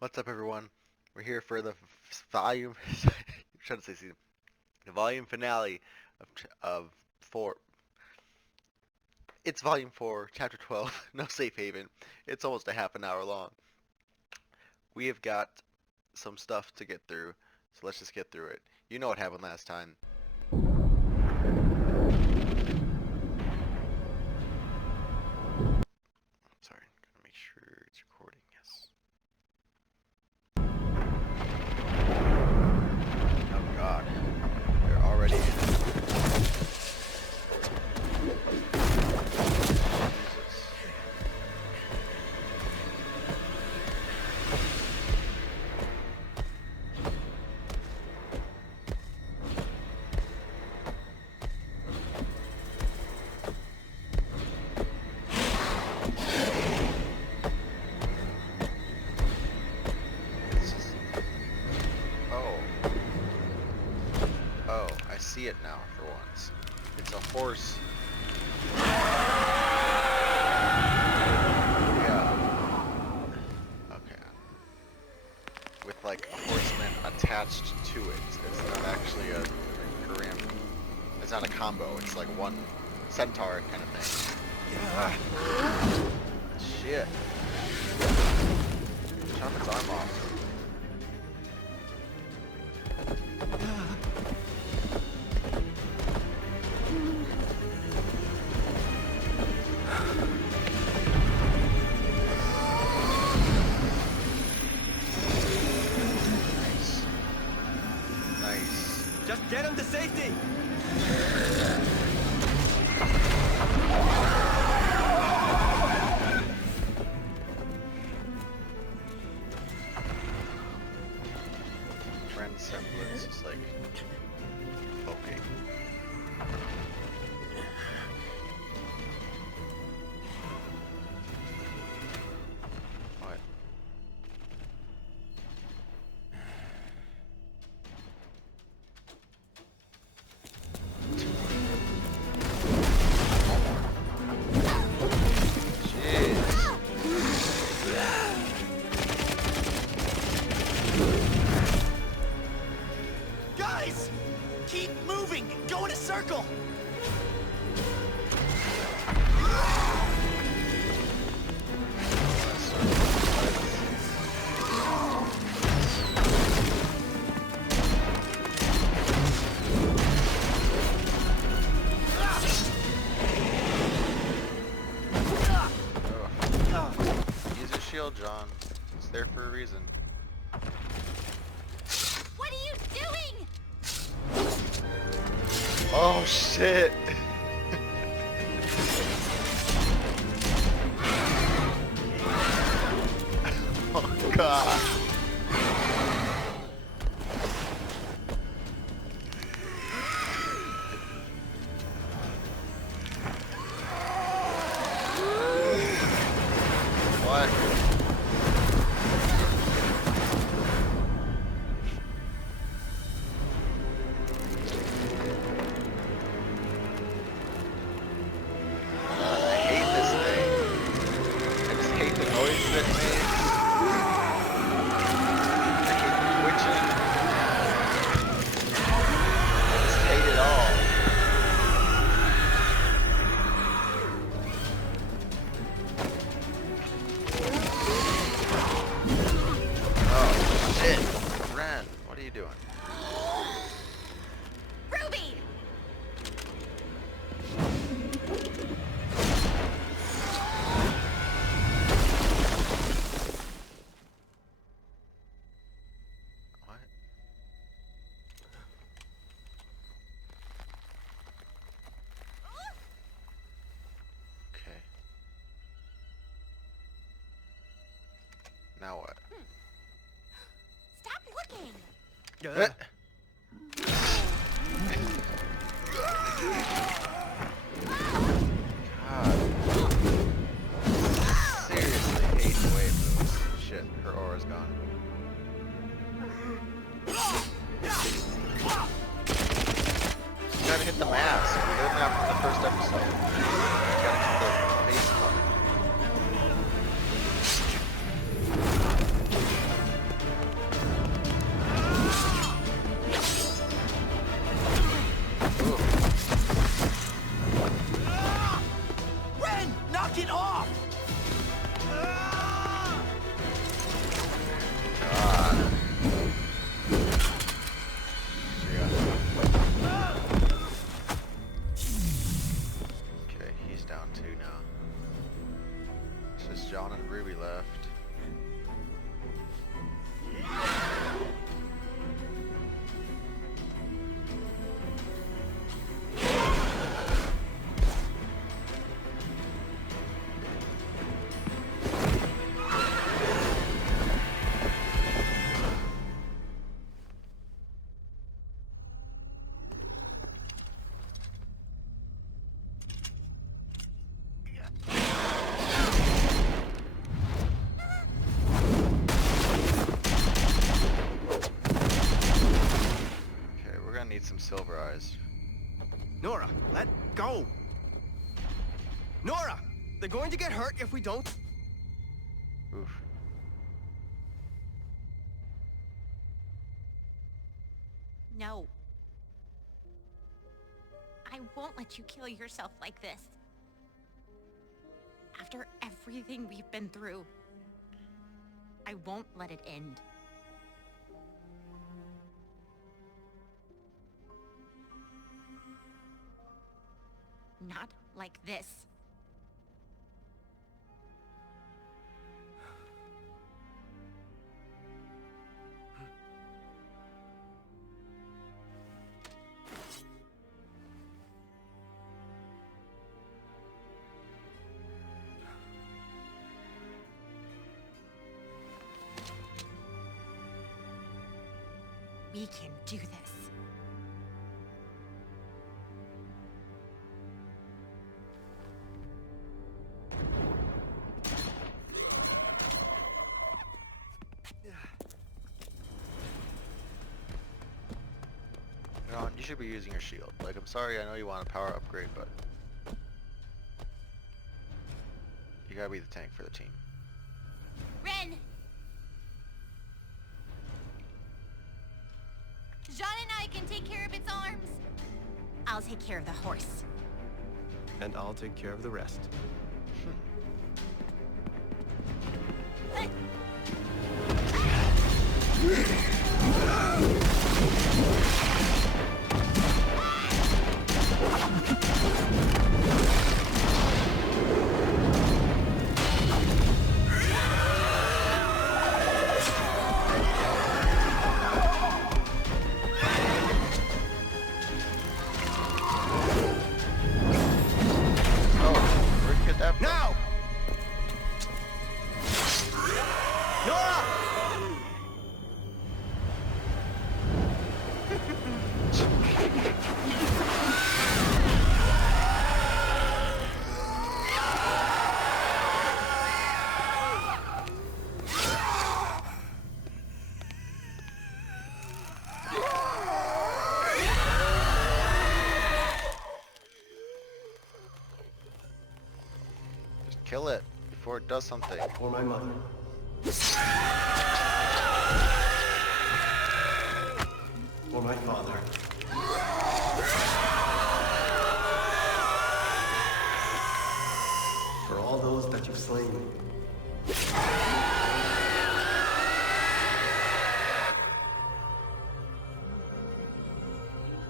What's up, everyone? We're here for the volume. I'm trying to say season. The volume finale of four. It's volume 4, chapter 12. No safe haven. It's almost a half an hour long. We have got some stuff to get through, so let's just get through it. You know what happened last time. Sorry, gotta make sure it's recording. Yes. Oh God, they're already. Oh, I see it now for once. It's a horse. Yeah. Okay. With like a horseman attached to it. It's not actually a param. It's not a combo. It's like one centaur kind of thing. Shit. Chop its arm off. Just get him to safety! Friend semblance is like poking. What? Guys! Keep moving! Go in a circle! Use your shield, John. It's there for a reason. What are you doing? Oh shit! Oh God! What? I hate this thing. I just hate the noise that it makes. I hate the twitching. I just hate it all. Oh shit! Ren, what are you doing? Ruby! What? Okay. Now what? Stop looking! God. Seriously hate the way it moves. Shit, her aura's gone. You gotta hit the mask. We learned that from the first episode. You gotta hit the face part. Silver Eyes. Nora, let go! Nora! They're going to get hurt if we don't. Oof. No. I won't let you kill yourself like this. After everything we've been through, I won't let it end. Not like this. We can do this. You should be using your shield. Like, I'm sorry, I know you want a power upgrade, but you gotta be the tank for the team. Ren! Jean and I can take care of its arms. I'll take care of the horse. And I'll take care of the rest. Now! Nora! Kill it before it does something. For my mother. For my father. For all those that you've slain.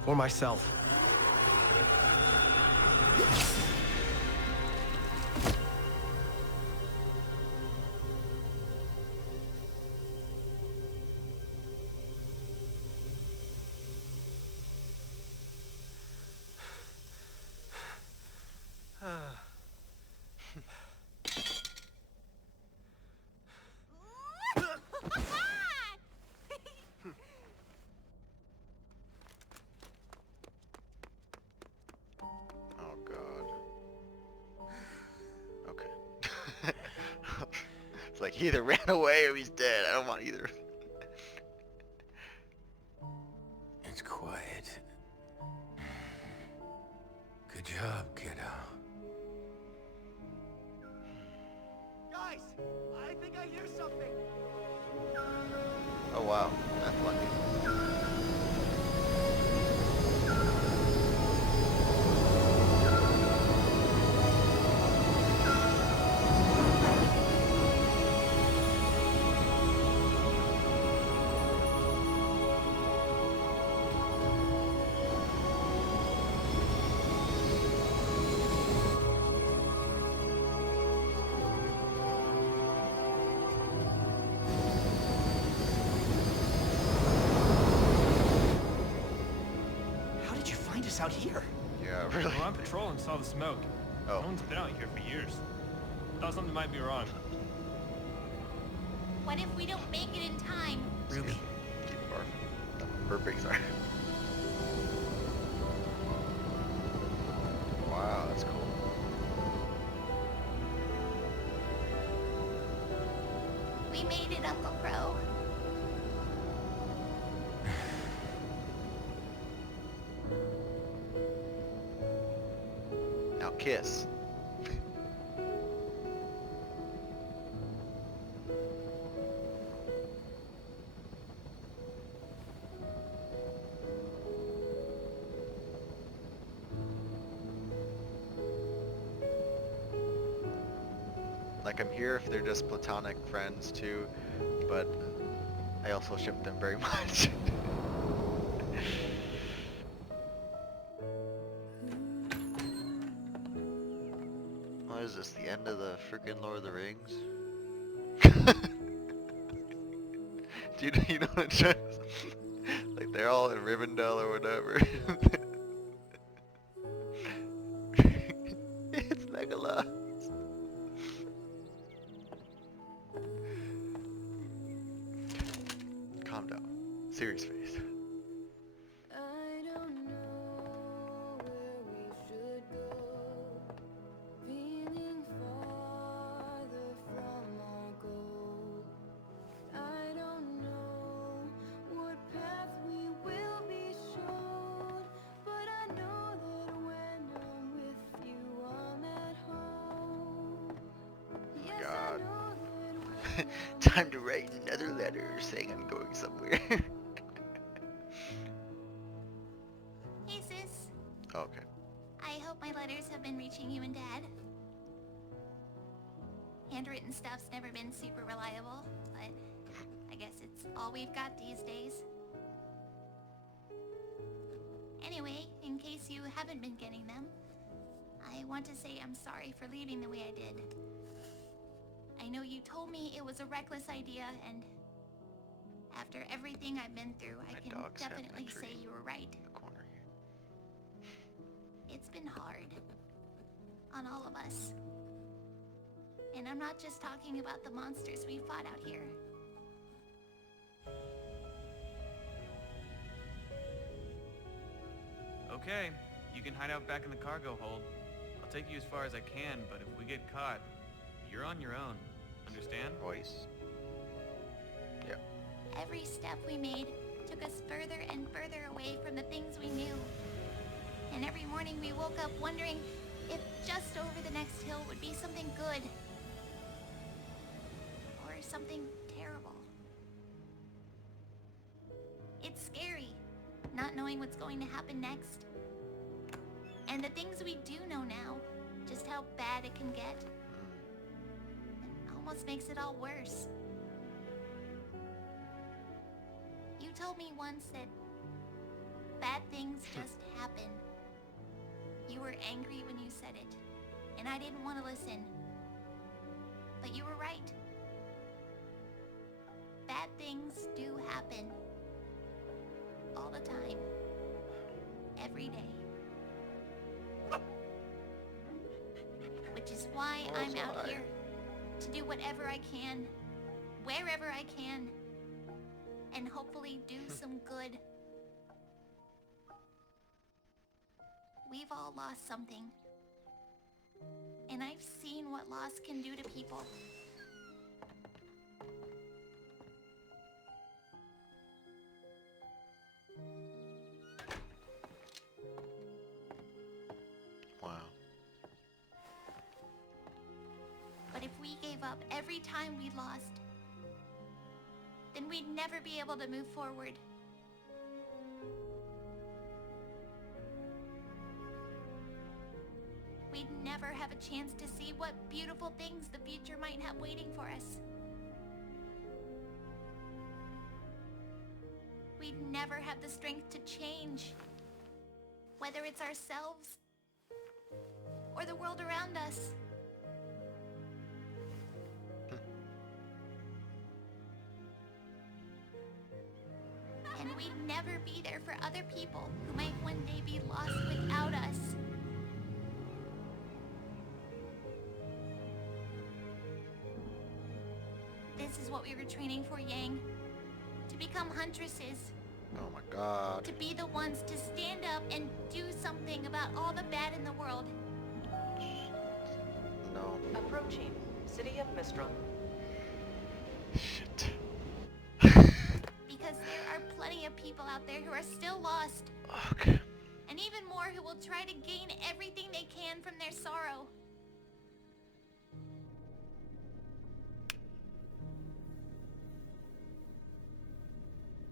For myself. Oh god. Okay. It's like he either ran away or he's dead. I don't want either. It's quiet. Good job, kiddo. Guys, I think I hear something. Oh wow, that's lucky. How did you find us out here? Yeah, really. We're on patrol and saw the smoke. Oh. No one's been out here for years. Thought something might be wrong. What if we don't make it in time? Ruby, Keep barfing. Perfect, sorry. Wow, that's cool. We made it, Uncle Pro. kiss. Like, I'm here if they're just platonic friends too, but I also ship them very much. What is this, the end of the freaking Lord of the Rings? Dude, you know what I'm trying to say? Like, they're all in Rivendell or whatever. It's Legolas. Calm down. Serious face. I don't know where we should go, feeling farther from our goal. I don't know what path we will be shown, but I know that when I'm with you, I'm at home. Yes, I God. know that when Time to write another letter saying I'm going somewhere. Hey sis, Okay. I hope my letters have been reaching you and Dad. Handwritten stuff's never been super reliable, but I guess it's all we've got these days. Anyway, in case you haven't been getting them, I want to say I'm sorry for leaving the way I did. I know you told me it was a reckless idea, and after everything I've been through, I My can dog's having a definitely say dream. you were right. In the corner here. It's been hard on all of us. And I'm not just talking about the monsters we fought out here. Okay, you can hide out back in the cargo hold. I'll take you as far as I can, but if we get caught, you're on your own. Understand? Voice. Yeah. Every step we made took us further and further away from the things we knew. And every morning we woke up wondering if just over the next hill would be something good. Or something terrible. It's scary, not knowing what's going to happen next. And the things we do know now, just how bad it can get. It almost makes it all worse. You told me once that bad things just happen. You were angry when you said it, and I didn't want to listen. But you were right. Bad things do happen. All the time. Every day. Which is why Oh, I'm so out I- here to do whatever I can, wherever I can, and hopefully do some good. We've all lost something. And I've seen what loss can do to people. Wow. But if we gave up every time we lost, then we'd never be able to move forward. We'd never have a chance to see what beautiful things the future might have waiting for us. We'd never have the strength to change, whether it's ourselves or the world around us. And we'd never be there for other people who might one day be lost without us. This is what we were training for, Yang. To become huntresses. Oh my god. To be the ones to stand up and do something about all the bad in the world. No. Approaching City of Mistral. Shit. Because there are plenty of people out there who are still lost. Okay. and even more who will try to gain everything they can from their sorrow.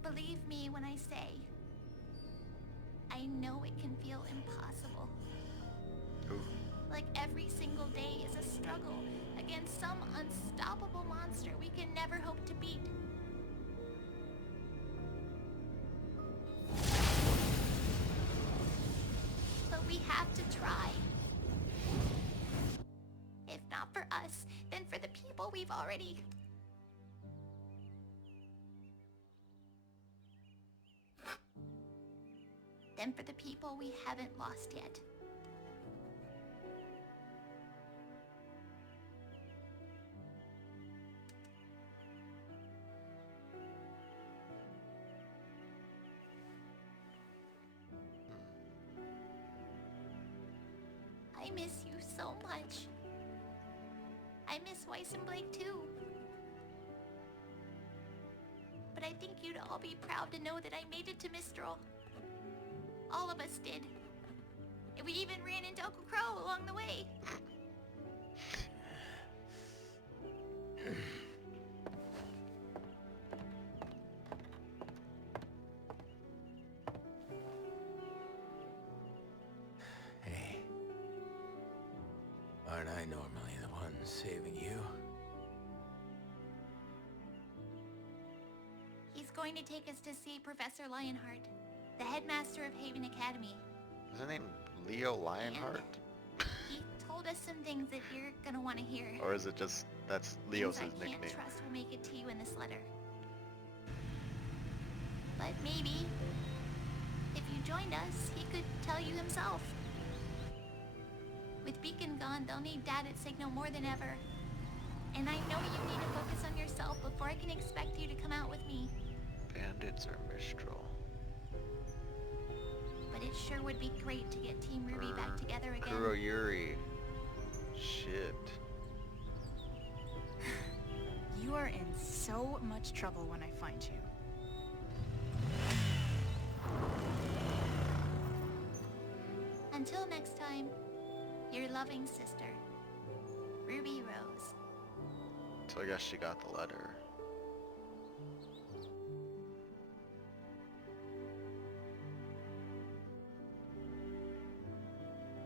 Believe me when I say, I know it can feel impossible. Ooh. Like every single day is a struggle against some unstoppable monster we can never hope to beat. But we have to try. If not for us, then for the people we've already... Then for the people we haven't lost yet. I miss you so much. I miss Weiss and Blake too. But I think you'd all be proud to know that I made it to Mistral. All of us did. And we even ran into Uncle Crow along the way. Hey. Aren't I normally the one saving you? He's going to take us to see Professor Lionheart, the headmaster of Haven Academy. Is his name Leo Lionheart? He told us some things that you're gonna want to hear. Or is it just, that's Leo's Things his I can't nickname? trust will make it to you in this letter. But maybe, if you joined us, he could tell you himself. With Beacon gone, they'll need Dad at Signal more than ever. And I know you need to focus on yourself before I can expect you to come out with me. Bandits or Mistral? But it sure would be great to get Team RWBY back together again. Kuroyuri. Shit. You are in so much trouble when I find you. Until next time, your loving sister, Ruby Rose. So I guess she got the letter.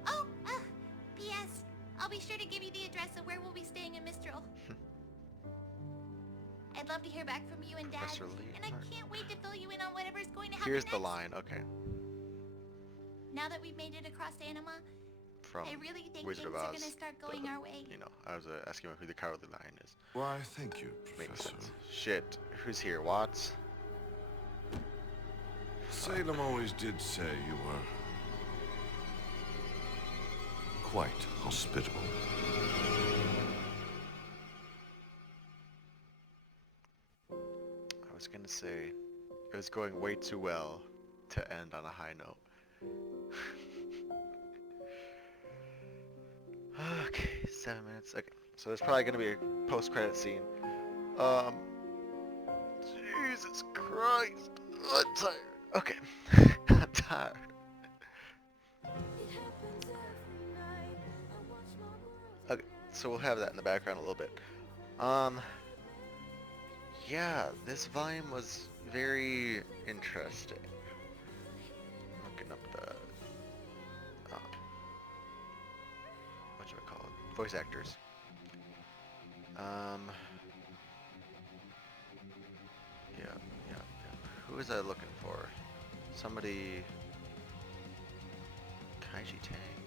Oh, P.S. I'll be sure to give you the address of where we'll be staying in Mistral. I'd love to hear back from you and Dad, Professor and I Leonhardt. can't wait to fill you in on whatever's going to happen Here's next. the line, okay. Now that we've made it across Anima, From I really think Wizard things of are Oz. gonna start going our way. You know, I was asking him who the Cowardly Lion is. Why, thank you, Makes Professor. sense. Shit, who's here? Watts? Salem always did say you were quite hospitable. I was gonna say, it was going way too well to end on a high note. Okay, 7 minutes. Okay, so there's probably gonna be a post-credit scene. Jesus Christ, I'm tired. Okay, I'm tired. Okay, so we'll have that in the background a little bit. Yeah, this volume was very interesting. I'm looking up the whatchamacallit, voice actors. Yeah. Who was I looking for? Somebody. Kaiji Tang.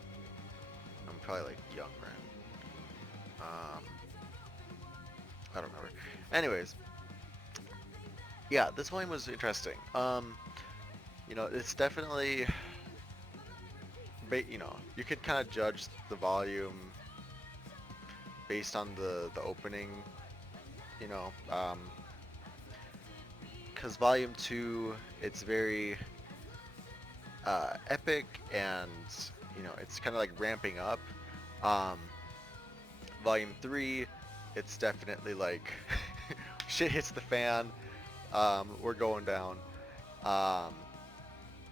I'm probably like young Ren. I don't remember. Anyways. Yeah, this volume was interesting. You know, it's definitely, you know, you could kind of judge the volume based on the opening, you know, because volume 2, it's very epic, and you know, it's kind of like ramping up. Volume 3, it's definitely like shit hits the fan. We're going down.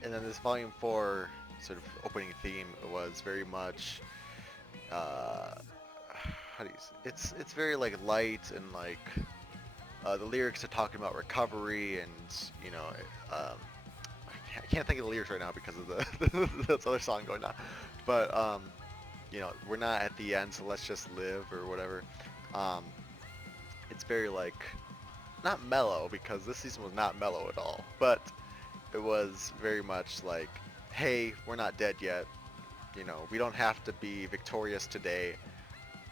And then this volume 4 sort of opening theme was very much how do you it's very like light and like the lyrics are talking about recovery and you know I can't think of the lyrics right now because of the this other song going on, but you know, we're not at the end, so let's just live or whatever. It's very like not mellow because this season was not mellow at all, but it was very much like, hey, we're not dead yet. You know, we don't have to be victorious today.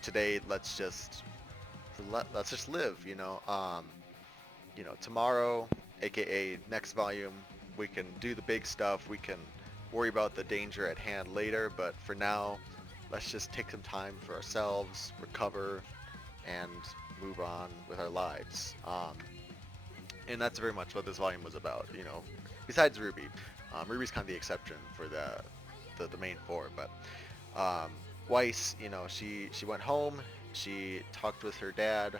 Today, let's just live. You know, tomorrow, aka next volume, we can do the big stuff. We can worry about the danger at hand later. But for now, let's just take some time for ourselves, recover, and move on with our lives. And that's very much what this volume was about. You know, besides Ruby, Ruby's kind of the exception for the main four. But Weiss, you know, she went home. She talked with her dad.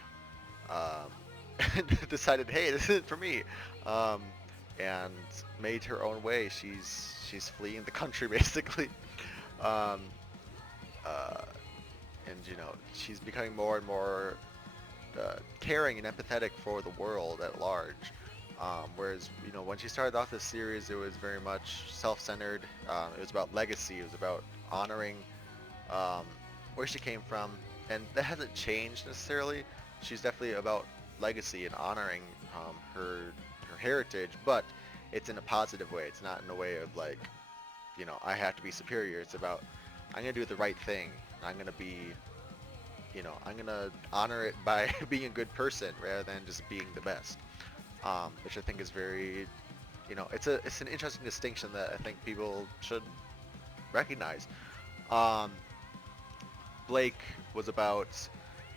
Decided, hey, this isn't for me, and made her own way. She's fleeing the country basically, and you know she's becoming more and more caring and empathetic for the world at large. Whereas you know when she started off this series, it was very much self-centered. It was about legacy. It was about honoring where she came from, and that hasn't changed necessarily. She's definitely about legacy and honoring her heritage, but it's in a positive way. It's not in a way of like, you know, I have to be superior. It's about I'm gonna do the right thing. I'm gonna be, you know, I'm gonna honor it by being a good person rather than just being the best, which I think is very, you know, it's an interesting distinction that I think people should recognize. Blake was about,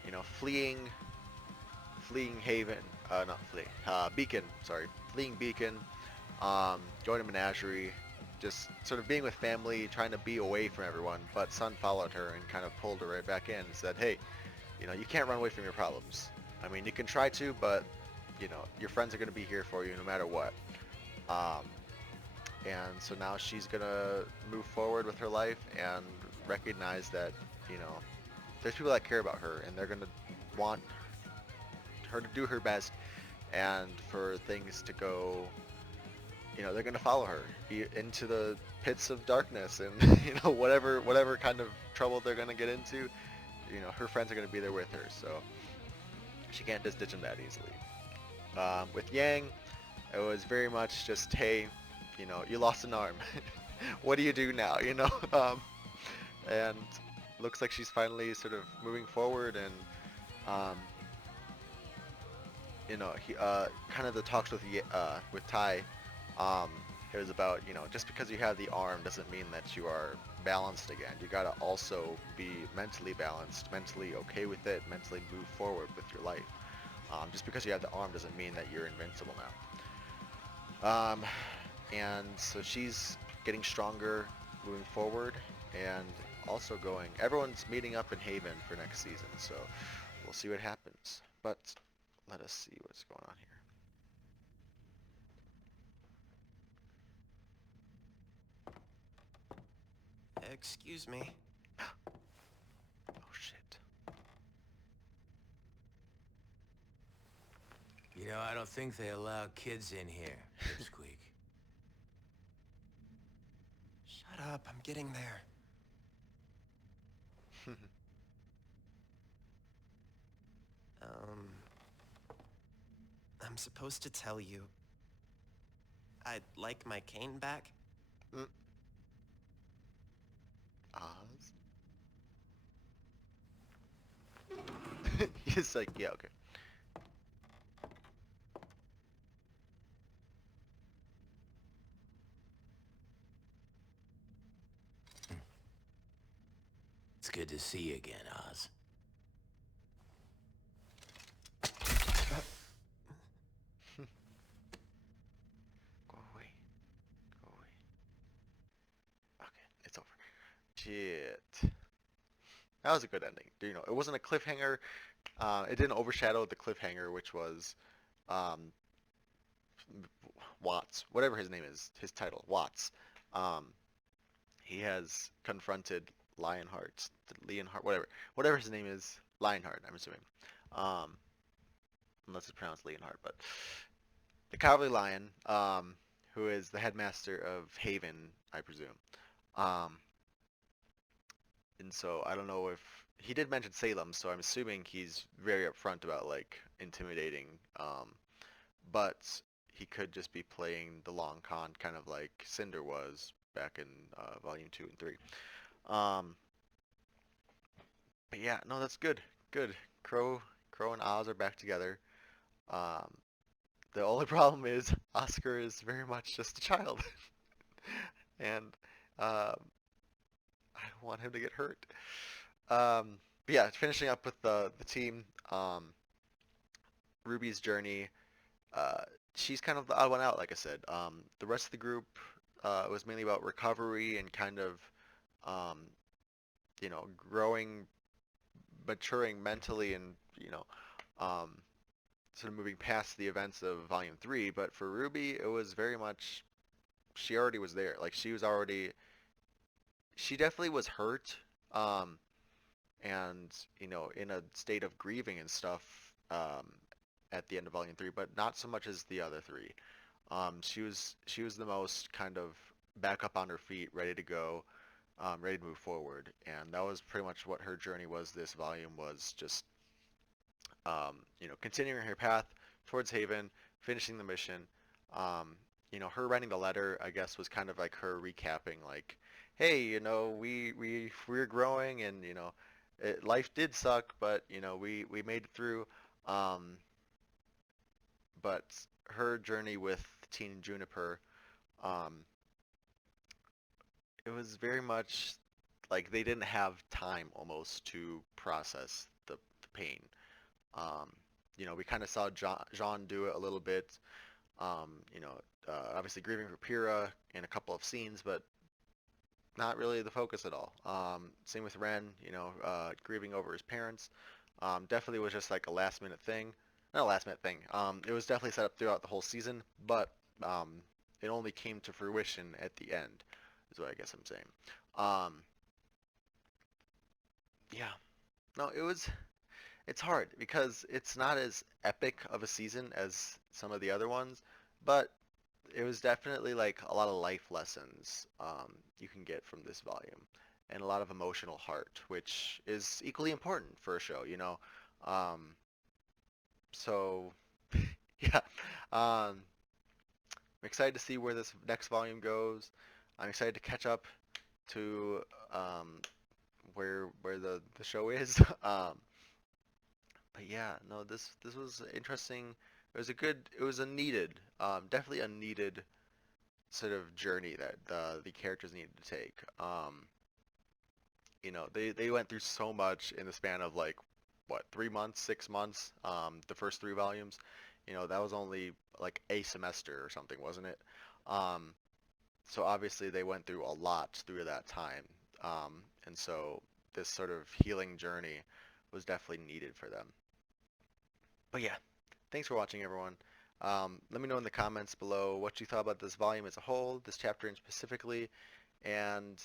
you know, fleeing Haven, not fleeing, Beacon, sorry, fleeing Beacon, going to Menagerie, just sort of being with family, trying to be away from everyone, but Sun followed her and kind of pulled her right back in and said, hey, you know, you can't run away from your problems. I mean, you can try to, but, you know, your friends are going to be here for you no matter what. And so now she's going to move forward with her life and recognize that, you know, there's people that care about her and they're going to want her to do her best and for things to go, you know, they're going to follow her into the pits of darkness and, you know, whatever kind of trouble they're going to get into, you know, her friends are going to be there with her, so she can't just ditch them that easily. With Yang, it was very much just, hey, you know, you lost an arm. What do you do now, you know? And looks like she's finally sort of moving forward and, you know, he kind of the talks with Ty. It was about, you know, just because you have the arm doesn't mean that you are balanced again. You gotta also be mentally balanced, mentally okay with it, mentally move forward with your life. Just because you have the arm doesn't mean that you're invincible now. And so she's getting stronger, moving forward, and also going. Everyone's meeting up in Haven for next season, so we'll see what happens. But let us see what's going on here. Excuse me. Oh shit. You know, I don't think they allow kids in here, Pipsqueak. Shut up, I'm getting there. I'm supposed to tell you I'd like my cane back? Oz? He's like, yeah, okay. It's good to see you again, Oz. Go away. Go away. Okay, it's over. Shit. That was a good ending. You know, it wasn't a cliffhanger. It didn't overshadow the cliffhanger, which was Watts, whatever his name is, his title, Watts. he has confronted Leonhardt, whatever his name is, Lionheart, I'm assuming. Um, unless it's pronounced Leonhardt, but the Cowardly Lion, who is the headmaster of Haven, I presume. Um, and so I don't know if he did mention Salem, so I'm assuming he's very upfront about like intimidating. But he could just be playing the long con, kind of like Cinder was back in Volume 2 and 3. But yeah, no, that's good. Good. Crow and Oz are back together. Um, the only problem is Oscar is very much just a child, and um, I don't want him to get hurt. But yeah, finishing up with the team, Ruby's journey. Uh, she's kind of the odd one out, like I said. The rest of the group was mainly about recovery and kind of, um, growing, maturing mentally, and um, sort of moving past the events of Volume 3. But for Ruby, it was very much she already was there. Like she definitely was hurt, and in a state of grieving and stuff at the end of Volume 3, but not so much as the other three. She was the most kind of back up on her feet, ready to go, ready to move forward, and that was pretty much what her journey was. This volume was just continuing her path towards Haven, finishing the mission. Her writing the letter, I guess, was kind of like her recapping, like, hey, we're growing, and life did suck, but we made it through. But her journey with Teen Juniper, um, it was very much like they didn't have time almost to process the pain. We kind of saw Jean do it a little bit. Obviously grieving for Pyrrha in a couple of scenes, but not really the focus at all. Same with Ren, grieving over his parents. Definitely was just like a last minute thing. Not a last minute thing. It was definitely set up throughout the whole season, but it only came to fruition at the end, is what I guess I'm saying. Yeah. No, it's hard because it's not as epic of a season as some of the other ones, but it was definitely like a lot of life lessons you can get from this volume, and a lot of emotional heart, which is equally important for a show. So yeah, I'm excited to see where this next volume goes. I'm excited to catch up to where the show is. But yeah, no, this was interesting. It was a needed, definitely a needed sort of journey that the characters needed to take. They went through so much in the span of like what, 3 months, 6 months. The first 3 volumes, that was only like a semester or something, wasn't it? So obviously they went through a lot through that time, and so this sort of healing journey was definitely needed for them. But yeah, thanks for watching, everyone. Let me know in the comments below what you thought about this volume as a whole, this chapter in specifically, and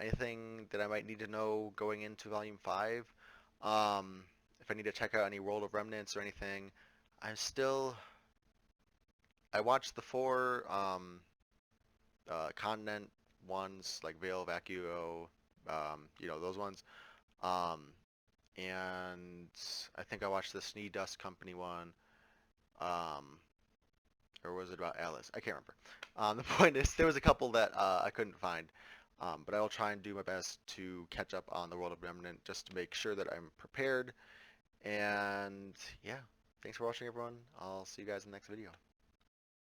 anything that I might need to know going into Volume 5. If I need to check out any World of Remnants or anything. I watched the 4 continent ones, like Veil of Accio, those ones. And I think I watched the Snee Dust Company one. Or was it about Alice? I can't remember. The point is, there was a couple that I couldn't find. But I will try and do my best to catch up on the World of Remnant just to make sure that I'm prepared. And yeah, thanks for watching, everyone. I'll see you guys in the next video.